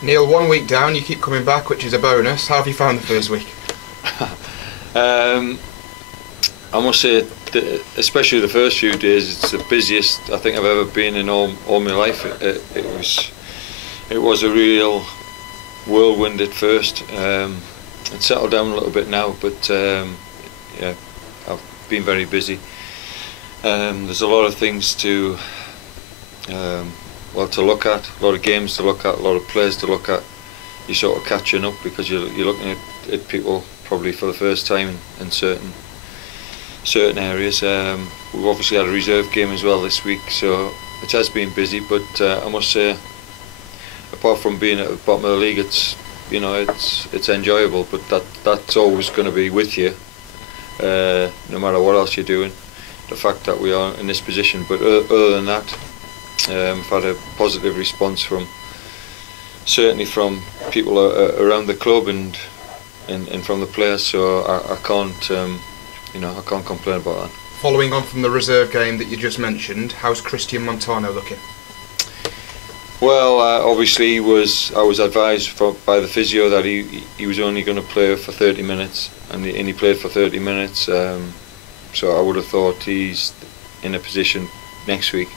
Neil, 1 week down, you keep coming back, which is a bonus. How have you found the first week? I must say, especially the first few days, it's the busiest I think I've ever been in all my life. It was a real whirlwind at first. It's settled down a little bit now, but yeah, I've been very busy. There's a lot of things to look at, a lot of games to look at, a lot of players to look at. You're sort of catching up because you're looking at people probably for the first time in certain areas. We've obviously had a reserve game as well this week, so it has been busy. But I must say, apart from being at the bottom of the league, it's enjoyable. But that's always going to be with you, no matter what else you're doing. The fact that we are in this position, but other than that, I've had a positive response certainly from people around the club and from the players. So I can't, I can't complain about that. Following on from the reserve game that you just mentioned, how's Christian Montano looking? Well, obviously I was advised by the physio that he was only going to play for 30 minutes, and he played for 30 minutes. So I would have thought he's in a position next week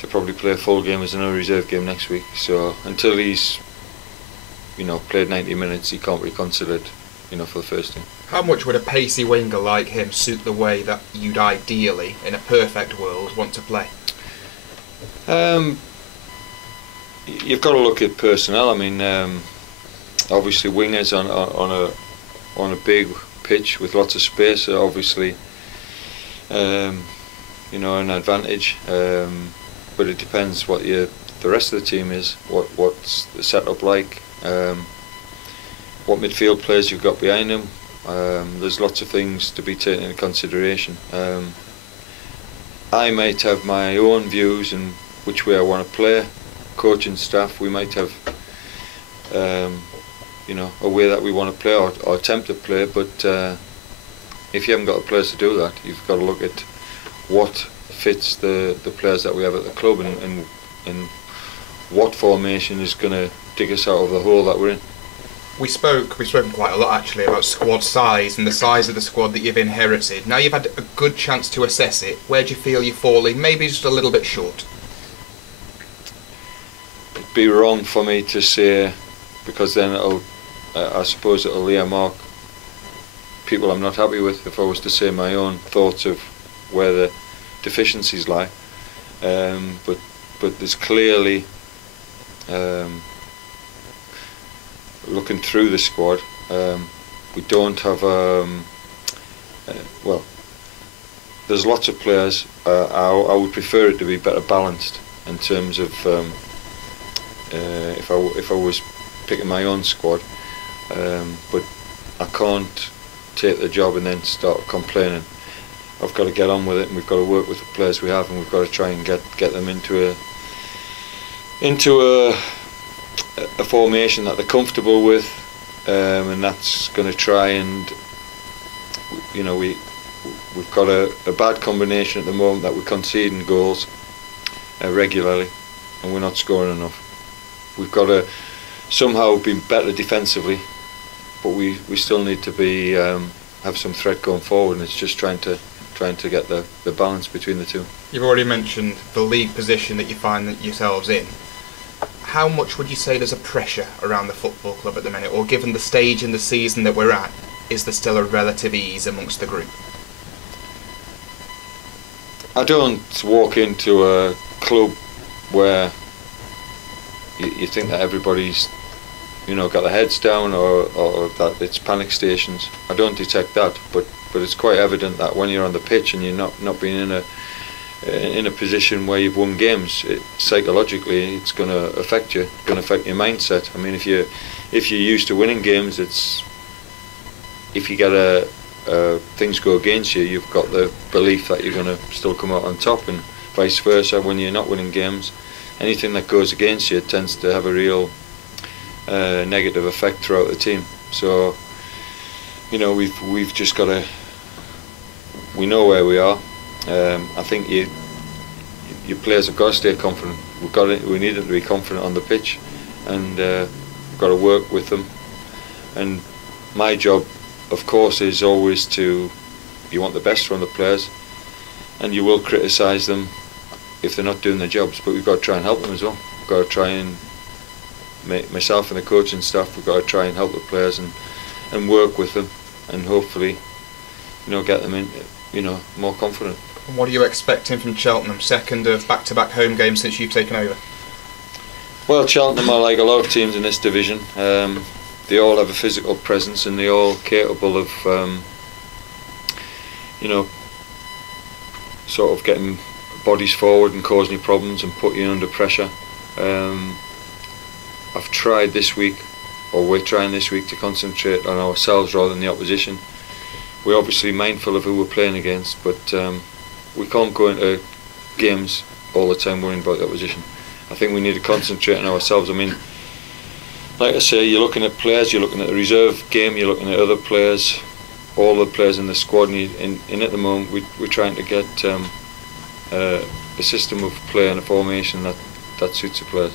to probably play a full game as another reserve game next week. So until he's played 90 minutes, he can't be considered for the first team. How much would a pacey winger like him suit the way that you'd ideally, in a perfect world, want to play? You've got to look at personnel. I mean, obviously wingers on a big pitch with lots of space are obviously an advantage. But it depends what the rest of the team is, what's the setup like, what midfield players you've got behind them. There's lots of things to be taken into consideration. I might have my own views and which way I want to play. Coaching staff, we might have a way that we want to play or attempt to play, but if you haven't got the players to do that, you've got to look at what fits the players that we have at the club and what formation is going to dig us out of the hole that we're in. We've spoken quite a lot actually about squad size and the size of the squad that you've inherited. Now you've had a good chance to assess it. Where do you feel you're falling? Maybe just a little bit short. It'd be wrong for me to say, because then I suppose it'll earmark people I'm not happy with if I was to say my own thoughts of where the deficiencies lie. But there's clearly, looking through the squad, we don't have there's lots of players. I would prefer it to be better balanced in terms of if I was picking my own squad, but I can't take the job and then start complaining. I've got to get on with it, and we've got to work with the players we have, and we've got to try and get them into a formation that they're comfortable with, and that's going to try and we've got a bad combination at the moment that we're conceding goals regularly, and we're not scoring enough. We've got to somehow be better defensively, but we still need to be have some threat going forward, and it's just trying to get the balance between the two. You've already mentioned the league position that you find yourselves in. How much would you say there's a pressure around the football club at the minute, or given the stage in the season that we're at, is there still a relative ease amongst the group? I don't walk into a club where you think that everybody's got their heads down or that it's panic stations. I don't detect that, but it's quite evident that when you're on the pitch and you're not being in a position where you've won games, psychologically it's going to affect you. It's going to affect your mindset. I mean, if you're used to winning games, if you get things go against you, you've got the belief that you're going to still come out on top, and vice versa. When you're not winning games, anything that goes against you tends to have a real negative effect throughout the team. So we've just got to. We know where we are. I think your players have got to stay confident. We need them to be confident on the pitch. and got to work with them. And my job, of course, is always you want the best from the players, and you will criticise them if they're not doing their jobs, but we've got to try and help them as well. We've got to try and myself and the coaching staff, we've got to try and help the players and work with them, and hopefully, get them in, more confident. And what are you expecting from Cheltenham, second of back-to-back home games since you've taken over? Well, Cheltenham are like a lot of teams in this division. They all have a physical presence, and they're all capable of, sort of getting bodies forward and causing you problems and put you under pressure. I've tried this week, or we're trying this week, to concentrate on ourselves rather than the opposition. We're obviously mindful of who we're playing against, but we can't go into games all the time worrying about the opposition. I think we need to concentrate on ourselves. I mean, like I say, you're looking at players, you're looking at the reserve game, you're looking at other players, all the players in the squad, and in at the moment we're trying to get a system of play and a formation that suits the players.